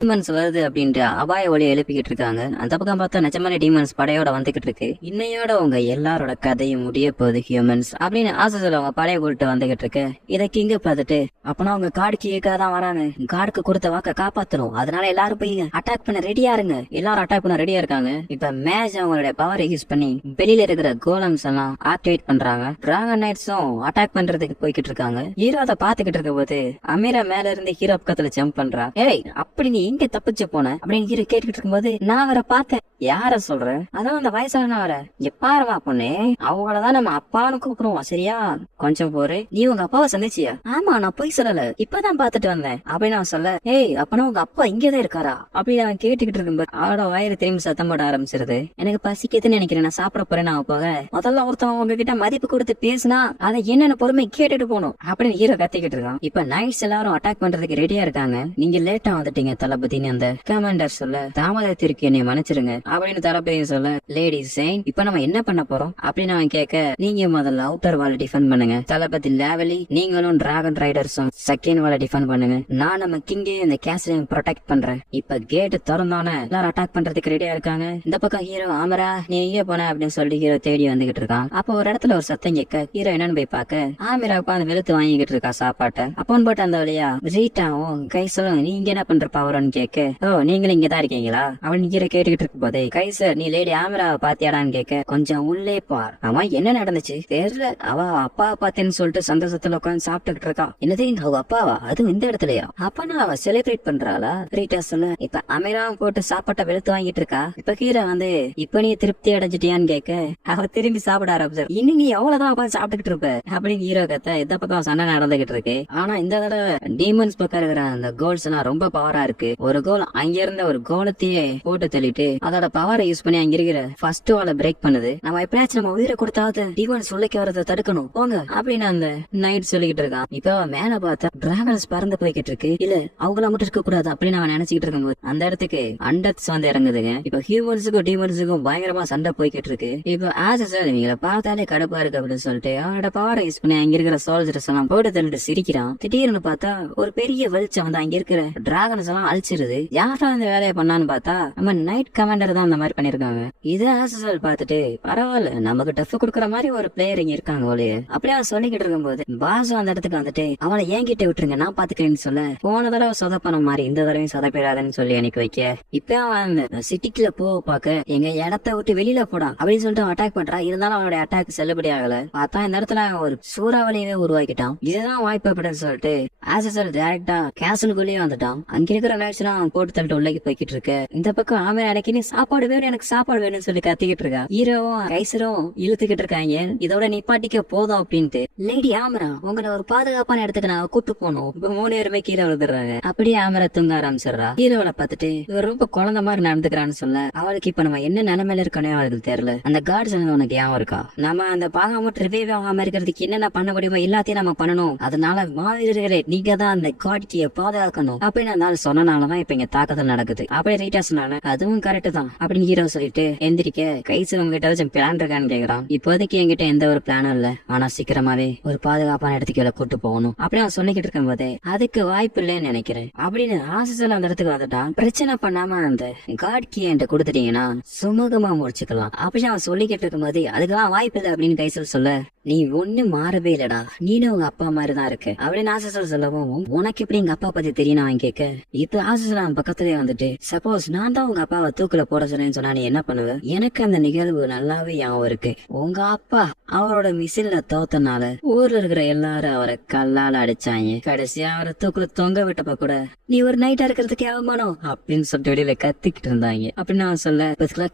Demons வருது அப்படின்ட்டு அபாய ஒலியை எழுப்பிக்கிட்டு இருக்காங்க. அந்த பக்கம் பார்த்தா நிஜமான டீமன்ஸ் படையோட வந்துகிட்டு இருக்கு. இன்னையோட உங்க எல்லாரோட கதையும் முடிய போகுது ஹியூமன்ஸ் அப்படின்னு ஆசைல அவங்க படைய கூட்டு வந்துகிட்டு இருக்கு. இதை கிங்க பார்த்துட்டு அப்பனா அவங்க காடுக்கு ஏக்காதான் வராங்க, காடுக்கு கொடுத்த வாக்க காப்பாத்தணும், அதனால எல்லாரும் போய் அட்டாக் பண்ண ரெடியா இருங்க. எல்லாரும் அட்டாக் பண்ண ரெடியா இருக்காங்க. இப்ப மேட்ச் அவங்களுடைய பவரை யூஸ் பண்ணி வெளியில இருக்கிற கோலம்ஸ் எல்லாம் ஆக்டிவேட் பண்றாங்க. டிராகன் நைட்ஸும் அட்டாக் பண்றதுக்கு போய்கிட்டு இருக்காங்க. ஹீரோ அதை பாத்துக்கிட்டு இருக்க போது அமீரா மேல இருந்து ஹீரோ பக்கத்துல ஜம்ப் பண்றா. ஏய் அப்படி நீ எங்க தப்பிச்சு போன அப்படின்னு ஹீரோ கேட்டுக்கிட்டு இருக்கும்போது நான் அவரை பார்த்தேன். யார சொல்ற? அதான் அந்த வயசான வர இங்க பாருமா பொண்ணு, அவங்களதான் நம்ம அப்பான்னு கூப்பிடுவோம் சரியா? கொஞ்சம் போரு. நீ உங்க அப்பாவை சந்திச்சியா? ஆமா நான் போய் சொல்லல, இப்பதான் பாத்துட்டு வந்தேன் அப்படின்னு நான் சொல்ல. ஏய் அப்பனா உங்க அப்பா இங்கதான் இருக்காரா அப்படின்னு அவன் கேட்டுக்கிட்டு இருக்கும்போது அவட வயிறு திரும்பி சத்தம் போட ஆரம்பிச்சிருது. எனக்கு பசிக்குதுன்னு நினைக்கிறேன், நான் சாப்பிட போறேன். நான் போக முதல்ல ஒருத்தவங்க உங்ககிட்ட மதிப்பு கொடுத்து பேசினா அதை என்னென்ன பொறுமை கேட்டுட்டு போகணும் அப்படின்னு ஹீரோ கத்திக்கிட்டு இருக்கான். இப்ப நைட்ஸ் எல்லாரும் அட்டாக் பண்றதுக்கு ரெடியா இருக்காங்க. நீங்க லேட்டா வந்துட்டீங்க தளபதினு அந்த கமாண்டர் சொல்ல. தாமதத்திற்கு என்னை மன்னிச்சிருங்க அப்படின்னு தளபதி சொல்ல. லேடிஸ் இப்ப நம்ம என்ன பண்ண போறோம் அப்படின்னு அவன் கேட்க, நீங்க முதல்ல அவுட்டர் வால டிஃபெண்ட் பண்ணுங்க, தளபதி லேவலி நீங்களும் டிராகன் ரைடர்ஸும் செகண்ட் வால டிஃபெண்ட் பண்ணுங்க, நான் நம்ம கிங்கே இந்த கேஸ்லையும் ப்ரொடெக்ட் பண்றேன். இப்ப கேட் திறந்தோன்னே எல்லாரும் அட்டாக் பண்றதுக்கு ரெடியா இருக்காங்க. இந்த பக்கம் ஹீரோ ஆமரா நீ எங்க போன அப்படின்னு சொல்லி ஹீரோ தேடி வந்துகிட்டு இருக்கான். அப்போ ஒரு இடத்துல ஒரு சத்தம் கேட்க ஹீரோ என்னன்னு போய் பாக்க ஆமரா உட்காந்து வெளுத்து வாங்கிட்டு இருக்கா சாப்பாட்டை. அப்போன்னு போட்டு அந்த வழியா ரீட்டாவும் கைசலும் நீ இங்க என்ன பண்ற பவர்னு கேட்க, ஓ நீங்களும் இங்கதான் இருக்கீங்களா அப்படின்னு ஹீரோ கேட்டுக்கிட்டு இருக்கும் போதே கைசர் நீ லேடி ஆமராவை பாத்தியாடான்னு கேட்க, கொஞ்சம் உள்ளே பார். அவன் என்ன நடந்துச்சு தெரியல, அவ அப்பா பாத்தேன்னு சொல்லிட்டு சந்தோஷத்துல உட்காந்து சாப்பிட்டுக்கிட்டு இருக்கா. என்னது அவ அப்பாவா, அதுவும் இந்த இடத்துலயா? அப்பனா அவ செலிப்ரேட் பண்றாளா? ரீட்டா சொல்ல. இப்ப அமீராவும் போட்டு சாப்பாட்டை வெளுத்து வாங்கிட்டு இருக்கா. இப்ப ஹீரோ வந்து இப்ப நீ திருப்தி அடைஞ்சிட்டியான்னு கேட்க அவ திரும்பி சாப்பிட ஆரம்பிச்சார். இன்னும் நீ எவ்வளவுதான் உட்காந்து சாப்பிட்டுக்கிட்டு இருப்ப அப்படின்னு ஹீரோ கத்த. இந்த பக்கம் சண்டை நடந்துகிட்டு இருக்கு. ஆனா இந்த தடவை டீமன்ஸ் பக்கம் இருக்கிற அந்த கோல்ஸ் எல்லாம் ரொம்ப பவரா இருக்கு. ஒரு கோல் அங்க இருந்த ஒரு கோலத்தையே போட்டு தள்ளிட்டு அதோட பவரை யூஸ் பண்ணி அங்க இருக்கிற ஃபர்ஸ்ட் வால பிரேக் பண்ணுது. நம்ம எப்பயாச்சும் நம்ம உயிரை கொடுத்தாவது டீமன்ஸ் சொல்லிக்க வரதை தடுக்கணும் போங்க அப்படின்னு அந்த நைட் சொல்லிக்கிட்டு இருக்கான். இப்ப மேல பார்த்தா டிராகன்ஸ் பறந்து போய்கிட்டு இருக்கு. இல்ல அவங்கள மட்டும் இருக்க கூடாது அப்படின்னு அவன் நினைச்சுக்கிட்டு இருக்கும்போது அந்த இடத்துக்கு அண்டர்ஸ் வந்து இறங்குதுங்க. இப்ப ஹியூமன்ஸுக்கும் டீமன்ஸுக்கும் பயங்கரமா சண்டை போய்கிட்டு இருக்கு. இப்ப ஆசஸ் இவங்களை பார்த்தாலே கடுப்பா இருக்கு அப்படின்னு சொல்லிட்டு அவனோட பவரை யூஸ் பண்ணி அங்க இருக்கிற சோல்ஜர்ஸ் எல்லாம் போட்டு தள்ளிட்டு சிரிக்கிறான். திடீர்னு பார்த்தா ஒரு பெரிய வெளிச்சம் வந்து அங்க இருக்கிற டிராகன்ஸ் எல்லாம் அழிச்சிருது. யாரா இந்த வேலையை பண்ணான்னு பார்த்தா நம்ம நைட் கமாண்டர் தான் அந்த மாதிரி பண்ணிருக்காங்க. இது ஆசல் பார்த்துட்டு பரவாயில்ல நமக்கு டஃப் குடுக்கற மாதிரி ஒரு பிளேயர் இங்க இருக்காங்க ஒளிய அப்படியே சொல்லிக்கிட்டு இருக்கும்போது பாசு அந்த இடத்துக்கு வந்துட்டு அவனை என்கிட்ட விட்டுருங்க நான் பாத்துக்கிறேன்னு சொல்ல, போன தடவை சொதப்பன மாதிரி இந்த தடவையும் சொதப்பிடாதுன்னு சொல்லி அனுப்பி வைக்க. இப்ப அவன் சிட்டிக்குள்ள போக பாக்க எங்க இடத்த விட்டு வெளியில போடா அப்படின்னு சொல்லிட்டு அட்டாக் பண்றான். இருந்தாலும் அவனுடைய அட்டாக் செல்லுபடி ஆகல. பார்த்தா இந்த இடத்துல ஒரு சூறாவளியவே உருவாக்கிட்டான். இதுதான் வாய்ப்பு அப்படின்னு சொல்லிட்டு ஆசல் டைரக்டா கேசலுக்குள்ளேயே வந்துட்டான். அங்க இருக்கிற நைட்ஸ் எல்லாம் போட்டு தள்ளிட்டு உள்ளே போய்கிட்டு இருக்கு. இந்த பக்கம் ஆமே அடைக்கி சாப்பாடு வேணும் எனக்கு சாப்பாடு வேணும்னு சொல்லி கத்திக்கிட்டு இருக்கா. ஹீரோவும் கைசரும் இழுத்துக்கிட்டு இருக்காங்க. இதோட நிப்பாட்டிக்க போதும் அப்படின்ட்டு லேடி ஆமரா உங்களை ஒரு பாதுகாப்பான இடத்துக்கு நான் கூட்டு போனோம். இப்ப 3 பேருமே கீழே விழுந்துடுறாங்க. அப்படியே ஆமரா தூங்க ஆரம்பிச்சிடறா. ஹீரோவை பார்த்துட்டு இவர் ரொம்ப குழந்தை மாதிரி நடந்துக்கிறான்னு சொல்ல அவளுக்கு இப்ப நம்ம என்ன நிலைமையில இருக்கணும் அவளுக்கு தெரியல. அந்த கார்ட்ஸ் உனக்கு ஞாபகம் இருக்கா? நம்ம அந்த பாகாம ரிவைவ் ஆகாம இருக்கிறதுக்கு என்னென்ன பண்ண முடியுமோ எல்லாத்தையும் நம்ம பண்ணணும். அதனால மாவீரர்களே நீங்க தான் அந்த காட்சியை பாதுகாக்கணும் அப்படின்னு அந்த நாள் சொன்னனாலதான் இப்ப இங்க தாக்குதல் நடக்குது அப்படி ரீட்டா சொன்னாங்க. அதுவும் கரெக்ட் தான் அப்படின்னு ஹீரோ சொல்லிட்டு எந்திரிக்க கைசர் உங்ககிட்ட ஏதாச்சும் பிளான் இருக்கான்னு கேக்குறான். இப்போதைக்கு என்கிட்ட எந்த ஒரு பிளானும் இல்ல, ஆனா சீக்கிரமாவே ஒரு பாதுகாப்பான இடத்துக்கு கூட்டு போகணும் அப்படின்னு அவன் சொல்லிக்கிட்டு இருக்கும் போதே அதுக்கு வாய்ப்பு இல்லைன்னு நினைக்கிறேன் அப்படின்னு ஆசிசல் அந்த இடத்துக்கு வந்துட்டான். பிரச்சனை பண்ணாம அந்த காட் கீ என்கிட்ட கொடுத்துட்டீங்கன்னா சுமூகமா முடிச்சுக்கலாம் அப்படின்னு அவன் சொல்லிக்கிட்டு இருக்கும் போது அதுக்கெல்லாம் வாய்ப்பு இல்லை அப்படின்னு கைசல் சொல்ல, நீ ஒண்ணு மாறவே இல்லடா, நீனும் உங்க அப்பா மாதிரிதான் இருக்கு அப்படின்னு ஆசிசல் சொல்லவும் உனக்கு எப்படி எங்க அப்பா பத்தி தெரியும் அவன் கேட்க. இப்ப ஆசிசல் அவன் பக்கத்துலயே வந்துட்டு சப்போஸ் நான் தான் உங்க அப்பாவை தூக்குல போட சொன்னேன்னு சொன்னா நீ என்ன பண்ணுவ? எனக்கு அந்த நிகழ்வு நல்லாவே ஞாபகம் இருக்கு. உங்க அப்பா அவரோட மிசின்ல தோத்தனால ஊர்ல இருக்கிற எல்லாரும் அவரை கல்லால அடிச்சாங்க. கடைசியா அவரை தூக்குல தொங்க விட்டப்ப கூட நீ ஒரு நைட்டா இருக்கிறதுக்கு அவமானம் அப்படின்னு சொல்லிட்டு வெளியில கத்திக்கிட்டு இருந்தாங்க அப்படின்னு நான் சொல்ல,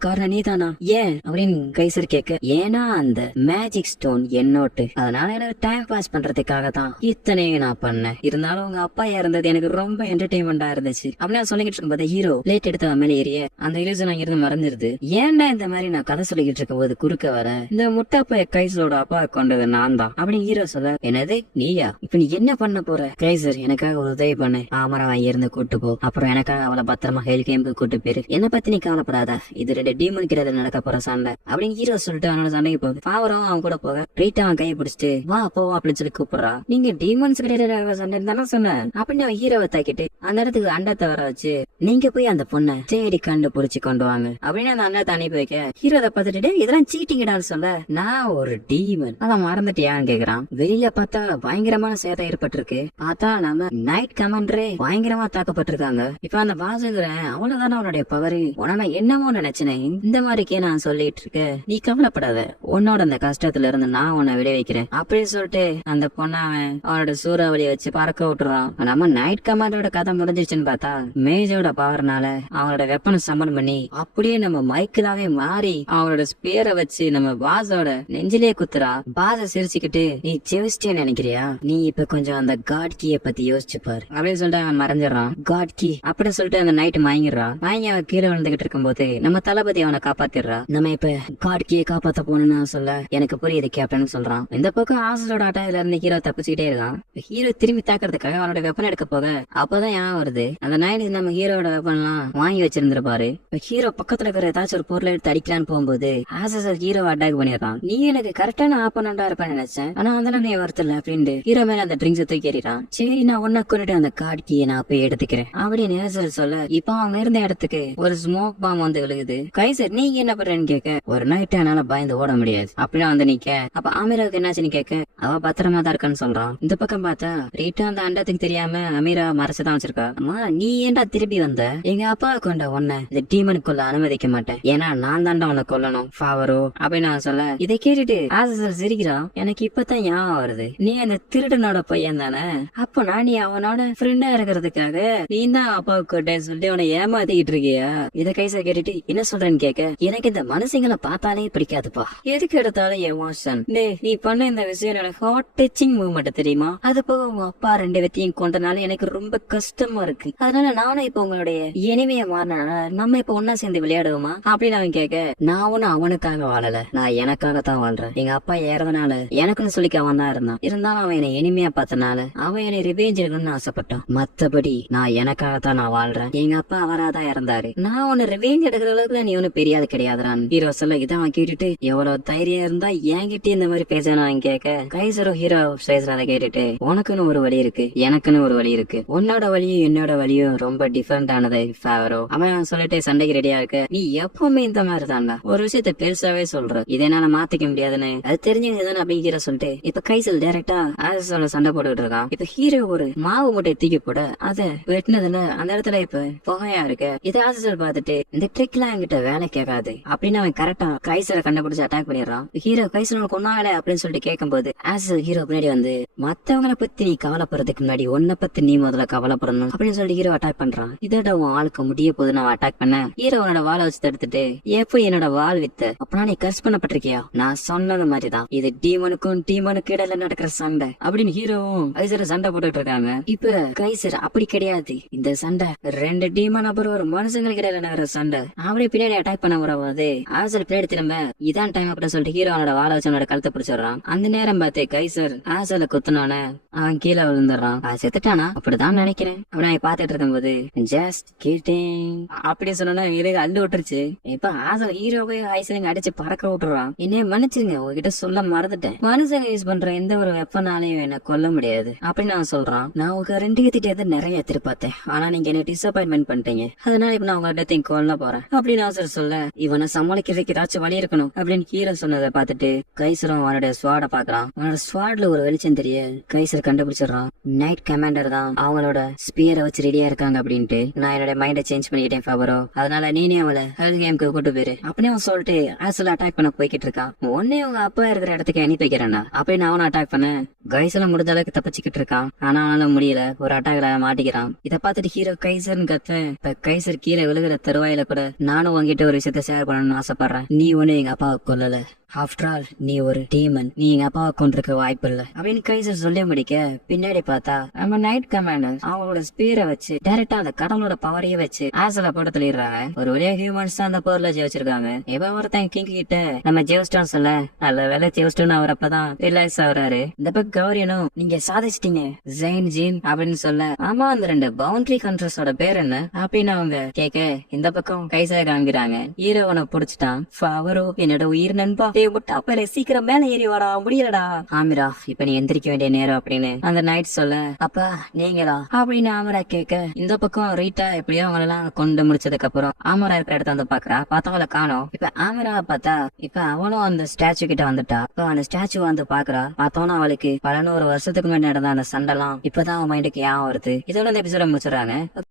காரணம் நீ தானா? ஏன் அப்படின்னு கைசர் கேட்க, ஏன்னா அந்த மேஜிக் ஸ்டோன் என்னோட்டு, அதனால எனக்கு டைம் பாஸ் பண்றதுக்காக தான் இத்தனையும் நான் பண்ணேன். இருந்தாலும் உங்க அப்பா இறந்தது எனக்கு ரொம்ப என்டர்டைன்மெண்டா இருந்துச்சு அப்படின்னு சொல்லிக்கிட்டு இருக்கும்போது ஹீரோ லேட் எடுத்த மேல ஏறிய அந்த இலியூசன் அங்கிருந்து மறைஞ்சிருது. ஏன்டா இந்த மாதிரி நான் கதை சொல்லிக்கிட்டு இருக்கும் போது குறுக்க வர இந்த முட்டாப்ப கைசலோட அப்பா கொண்டது நான் தான் அப்படின்னு ஹீரோ சொல்ல, என்னது நீயா? இப்ப நீ என்ன பண்ண போற? கைசர் எனக்காக ஒரு உதவி பண்ணு, ஆமரா இருந்து கூட்டு போ, அப்புறம் எனக்காக அவளை பத்திரமா ஹெல் கேமுக்கு கூட்டு போயிரு, என்ன பத்தி நீ கவலைப்படாத, இது 2 டீமன் கிட்ட நடக்க போற சண்டை அப்படின்னு ஹீரோ சொல்லிட்டு அவனோட சண்டைக்கு போகுது. பாவரம் அவன் கூட போக வெயிட் அவன் கையை பிடிச்சிட்டு வா போவோம் அப்படின்னு சொல்லி கூப்பிடுறா. நீங்க டீமன்ஸ் கிடையாது சண்டை தானே சொன்னேன் அப்படின்னு அவன் ஹீரோவை தாக்கிட்டு அந்த இடத்துக்கு அண்டத்தை வர வச்சு நீங்க போய் அந்த பொண்ணை தேடி கண்டுபிடிச்சு கொண்டு வாங்க அப்படின்னு அந்த அண்ணத்தை அனுப்பி வைக்க ஹீரோ அதை பார்த்துட்டு இதெல்லாம் சீட்டிங்கடான்னு சொல்ல நான் ஒரு டீமன் அதான் மறந்துட்டியான்னு கேக்குறான். வெளியில பார்த்தா பயங்கரமான சேதம் ஏற்பட்டிருக்கு. பார்த்தா நம்ம நைட் கமாண்டரே பயங்கரமா தாக்கப்பட்டிருக்காங்க. இப்ப அந்த வாசகரன் அவ்வளவுதானே அவனுடைய பவரு. உன என்னமோ நினைச்சேன் இந்த மாதிரிக்கே நான் சொல்லிட்டு இருக்கேன். நீ கவலைப்படாத, உன்னோட அந்த கஷ்டத்துல இருந்து நான் உன்னை விட வைக்கிறேன் அப்படின்னு சொல்லிட்டு அந்த பொண்ணை அவனோட சூறாவளியை வச்சு பறக்க விட்டுறான். நம்ம நைட் கமாண்டரோட கதை முடிஞ்சிருச்சுன்னு பார்த்தா மேஜோட பவர்னால அவனோட வெப்பனை சம்மன் பண்ணி அப்படியே நம்ம மைக்கிளாவே மாறி அவனோட ஸ்பேரை வச்சு நம்ம பாஸோட நெஞ்சிலே குத்துறா. பாஸ சிரிச்சுக்கிட்டு நீ ஜெயிச்சிட்டேன்னு நினைக்கிறியா, நீ இப்ப கொஞ்சம் அந்த காட் கீயை பத்தி யோசிச்சு பாரு அப்படின்னு சொல்லிட்டு அவன் மறைஞ்சிடறான். காட் கீ அப்படின்னு சொல்லிட்டு அந்த நைட் மயங்கிடுறா. மயங்கி அவன் கீழே விழுந்துகிட்டு இருக்கும் போது நம்ம தளபதி அவனை காப்பாத்திடுறா. நம்ம இப்ப காட் கீயை காப்பாத்த போனோம்னு சொல்ல எனக்கு புரியுது கேப்டன் சொல்றான். இந்த பக்கம் ஆசலோட அட்டாயில இருந்து ஹீரோ தப்பிச்சுக்கிட்டே இருக்கான். ஹீரோ திரும்பி தாக்குறதுக்காக அவனோட வெப்பன் எடுக்க போக அப்பதான் ஏன் வருது அந்த நைட் நம்ம ஹீரோட வெப்பன் எல்லாம் வாங்கி வச்சிருந்திருப்பாரு. ஹீரோ பக்கத்துல இருக்கிற ஏதாச்சும் ஒரு பொருளை எடுத்து அடிக்கலான்னு போகும்போது ஆசஸ் ஹீரோ அட்டாக் பண்ணிடுறான். நீ எனக்கு கரெக்டான ஆப்பனண்டா இருப்பேன்னு நினைச்சேன், ஆனா அதெல்லாம் நீ வரத்துல அப்படின்னு ஹீரோ மேல அந்த ட்ரிங்க்ஸ் தூக்கி எறிறான். சரி நான் ஒன்ன கொண்டுட்டு அந்த கார்ட் கீயை நான் போய் எடுத்துக்கிறேன் அப்படின்னு நேசல் சொல்ல இப்ப அவங்க இருந்த இடத்துக்கு ஒரு ஸ்மோக் பாம் வந்து விழுகுது. கைசர் நீங்க என்ன பண்றேன்னு கேட்க ஒரு நைட் என்னால பயந்து ஓட முடியாது அப்படின்னு வந்து நிக்க அப்ப அமீராவுக்கு என்னாச்சுன்னு கேட்க அவ பத்திரமா தான் இருக்கான்னு சொல்றான். இந்த பக்கம் பார்த்தா ரீட்டா அந்த அண்டத்துக்கு தெரியாம அமீரா மறைச்சுதான் வச்சிருக்கா. அம்மா நீ ஏன்டா திருப்பி வந்த, எங்க அப்பா கொண்ட உன்ன இந்த டீமனுக்குள்ள அனுமதிக்க மாட்டேன், ஏன்னா நான் தாண்டா உன்னை கொல்லணும் ஃபாவரோ அப்படின்னு நான் சொல்ல இதை கேட்டுட்டு ஆசல் சிரிக்கிறான். எனக்கு இப்பதான் ஞாபகம் வருது, நீ அந்த திருடனோட பையன் தானே, அப்ப நான் நீ அவனோட ஃப்ரெண்டா இருக்கிறதுக்காக நீ தான் அப்பாவுக்கு சொல்லி அவனை ஏமாத்திக்கிட்டு இருக்கியா. இதை கைசா கேட்டுட்டு என்ன சொல்றேன்னு கேட்க எனக்கு இந்த மனுஷங்களை பார்த்தாலே பிடிக்காதுப்பா, எதுக்கு எடுத்தாலும் எமோஷன். நீ பண்ண இந்த விஷயம் எனக்கு ஹார்ட் டச்சிங் மூவ்மெண்ட் தெரியுமா, அது போக உங்க அப்பா ரெண்டு பேத்தையும் கொண்டனால எனக்கு ரொம்ப கஷ்டமா இருக்கு, அதனால நானும் இப்ப உங்களுடைய இனிமைய மாறினால நம்ம இப்ப ஒன்னா சேர்ந்து விளையாடுவோமா அப்படின்னு அவன் கேட்க நான் ஒன்னும் அவனுக்காக வாழல, நான் எனக்காகத்தான் வாழ்றேன். எங்க அப்பா ஏறதுனால எனக்குன்னு சொல்லிக்க அவன் தான் இருந்தான், இருந்தாலும் அவன் என்னை இனிமையா பார்த்தனால அவன் என்னை ரிவேஞ்ச் எடுக்கணும்னு ஆசைப்பட்டான். மத்தபடி நான் எனக்காகத்தான் நான் வாழ்றேன், எங்க அப்பா அவராதான் இறந்தாரு, நான் உன்னை ரிவேஞ்ச் எடுக்கிற அளவுக்கு நீ ஒண்ணு பெரியாது கிடையாதுறான் ஹீரோ சொல்ல. இதை அவன் கேட்டுட்டு எவ்வளவு தைரியம் இருந்தா என்கிட்ட இந்த மாதிரி பேசணும் கேட்க கைசரோ ஹீரோ பேசுறத கேட்டுட்டு உனக்குன்னு ஒரு வழி இருக்கு, எனக்குன்னு ஒரு வழி இருக்கு, உன்னோட வழியும் என்னோட வழியும் ரொம்ப டிஃபரெண்ட் ஆனது ஃபேவரோ. அவன் சொல்லிட்டு சண்டைக்கு ரெடியா இருக்க நீ எப்பவுமே இந்த மாதிரி தான்டா ஒரு விஷயத்த பெருசாவே சொல்ற, இதை என்னால மாத்திக்க முடியாதுன்னு அது தெரிஞ்சுதானே அப்படிங்கிற சொல்லிட்டு இப்ப கைசல் டைரக்டா ஆசஸோட சண்டை போட்டுக்கிட்டு இருக்கான். இப்ப ஹீரோ ஒரு மாவு மூட்டையை தூக்கி போட அதை வெட்டினதுல அந்த இடத்துல இப்ப புகையா இருக்கு. இதை ஆசஸல் பார்த்துட்டு இந்த ட்ரிக் எல்லாம் என்கிட்ட வேலை கேட்காது அப்படின்னு அவன் கரெக்டா கைசலை கண்டுபிடிச்சு அட்டாக் பண்ணிடுறான். ஹீரோ கைசல் கொன்னாங்களே அப்படின்னு சொல்லிட்டு கேட்கும் போது ஆசஸல் ஹீரோ பின்னாடி வந்து மத்தவங்களை பத்தி நீ கவலைப்படுறதுக்கு முன்னாடி உன்னை பத்தி நீ முதல்ல கவலைப்படணும் அப்படின்னு சொல்லிட்டு ஹீரோ அட்டாக் பண்றான். இதோட உன் ஆளுக்கு முடிய போது நான் அட்டாக் பண்ண ஹீரோனோட வாழை வச்சு தடுத்துட்டு எப்போ என்னோட வால் வித்த அப்பனா நீ கர்ஸ் பண்ணப்பட்டிருக்கியா, நான் சொன்னது மாதிரிதான் இது டீமனுக்கும் டீமனுக்கு இடையில நடக்கிற சண்டை அப்படின்னு ஹீரோவும் கைசர் சண்டை போட்டுட்டு இருக்காங்க. இப்ப கைசர் அப்படி கிடையாது, இந்த சண்டை ரெண்டு டீமன் அப்புறம் ஒரு மனுஷங்களுக்கு இடையில நடக்கிற சண்டை, அவரே பின்னாடி அட்டாக் பண்ண வரவாது ஆசர் பின்னாடி திரும்ப இதான் டைம் அப்படின்னு சொல்லிட்டு ஹீரோனோட வாழை வச்சு அவனோட கழுத்தை பிடிச்சிடுறான். அந்த நேரம் பார்த்து கைசர் ஆசல குத்துனான அவன் கீழே விழுந்துடுறான். செத்துட்டானா அப்படிதான் நினைக்கிறேன் அப்படின்னு பாத்துட்டு இருக்கும் போது ஜஸ்ட் கேட்டேன் அப்படி சொன்னா இவருக்கு அள்ளு விட்டுருச்சு. இப்ப ஆசல் ஹீரோவை ஐசலிங் அடிச்சு பறக்க விட்டுறான். என்ன மன்னிச்சுங்க உங்ககிட்ட சொல்ல மறந்துட்டேன், மனுஷங்க யூஸ் பண்ற எந்த ஒரு வெப்பனாலையும் என்ன கொல்ல முடியாது அப்படின்னு நான் சொல்றான். நான் உங்க ரெண்டு கிட்ட நிறைய எதிர்பார்த்தேன், ஆனா நீங்க என்ன டிசப்பாயின்மெண்ட் பண்ணிட்டீங்க, அதனால இப்ப நான் உங்க இடத்தையும் கொல்ல போறேன் அப்படின்னு ஆசர் சொல்ல இவனை சமாளிக்கிறதுக்கு ஏதாச்சும் வழி இருக்கணும் அப்படின்னு ஹீரோ சொன்னதை பார்த்துட்டு கைசரும் அவனுடைய ஸ்வாட பாக்குறான். அவனோட ஸ்வாட்ல ஒரு வெளிச்சம் தெரிய கைசர் கண்டுபிடிச்சிடறான். நைட் கமாண்டர் தான் அவங்களோட ஸ்பியரை வச்சு ரெடியா இருக்காங்க அப்படின்ட்டு. நான் என்னோட மைண்டை சேஞ்ச் பண்ணிக்கிட்டேன் ஃபவரோ, அதனால நீனே அவளை ஹெல்த் கேம்க்கு கூட்டு போயிரு அப்படின்னு அவன் சொல்லிட்டு ஆசல அட்டாக் பண்ண போய்கிட்டு இருக்கான். உடனே அவங்க அப்பா இருக்கிற இடத்துக்கு அனுப்பி வைக்கிறேன்னா அப்படின்னு அவனை அட்டாக் பண்ண கைசல முடிஞ்ச அளவுக்கு தப்பிச்சுக்கிட்டு இருக்கான். ஆனா அவனால முடியல, ஒரு அட்டாக்ல மாட்டிக்கிறான். இதை பார்த்துட்டு ஹீரோ கைசர்னு கத்த இப்ப கைசர் கீழே விழுகிற தருவாயில கூட நானும் உங்ககிட்ட ஒரு விஷயத்த ஷேர் பண்ணணும்னு ஆசைப்படுறேன், நீ ஒண்ணு எங்க அப்பாவை கொல்லல, ஆஃப்டர் ஆல் நீ ஒரு டீமன், நீ எங்க அப்பாவை கொண்டிருக்க வாய்ப்பு இல்ல அப்படின்னு கைசர் சொல்லி முடிக்க பின்னாடி பார்த்தா நம்ம நைட் கமாண்டர் அவங்களோட ஸ்பீரை வச்சு டைரக்டா அந்த கடலோட பவரையே வச்சு ஆசல போட்டு தள்ளிடுறாங்க. ஒரு ஒரே ஹியூமன்ஸ் தான் அந்த போர்ல ஜெயிச்சிருக்காங்க. இப்ப ஒருத்தன் கிங் கிட்ட நம்ம ஜெயிச்சிட்டோம் சொல்ல நல்ல வேலை ஜெயிச்சிட்டோம்னு அவர் அப்பதான் ரிலாக்ஸ் ஆகுறாரு. இந்த பக்கம் கௌரியனும் நீங்க சாதிச்சிட்டீங்க ஜெயின் ஜீன் அப்படின்னு சொல்ல ஆமா அந்த 2 பவுண்டரி கண்ட்ரஸோட பேர் என்ன அப்படின்னு அவங்க கேட்க இந்த பக்கம் கைசா காமிக்கிறாங்க. ஹீரோவனை புடிச்சிட்டான். அவரோ என்னோட உயிர் நண்பா முட்டாப்பல சீக்கிரம் மேல ஏறி வாடா முடியலடா. ஆமிரா இப்ப நீ எந்திரிக்க வேண்டிய நேரம் அப்படின்னு அந்த நைட் சொல்ல அப்பா நீங்களா அப்படின்னு ஆமரா கேட்க இந்த பக்கம் ரீட்டா எப்படியோ அவங்களெல்லாம் கொண்டு முடிச்சதுக்கு அப்புறம் ஆமரா இருக்கிற இடத்த வந்து பாக்குறா. பார்த்தவங்கள காணோம். இப்ப ஆமரா பார்த்தா இப்ப அவளும் அந்த ஸ்டாச்சு கிட்ட வந்துட்டா. இப்ப அந்த ஸ்டாச்சு வந்து பாக்குறா. பார்த்தோன்னா அவளுக்கு 11 வருஷத்துக்கு முன்னாடி நடந்த அந்த சண்டைலாம் இப்பதான் அவன் மைண்டுக்கு ஏன் வருது. இதோட இந்த எபிசோட முடிச்சிடறாங்க.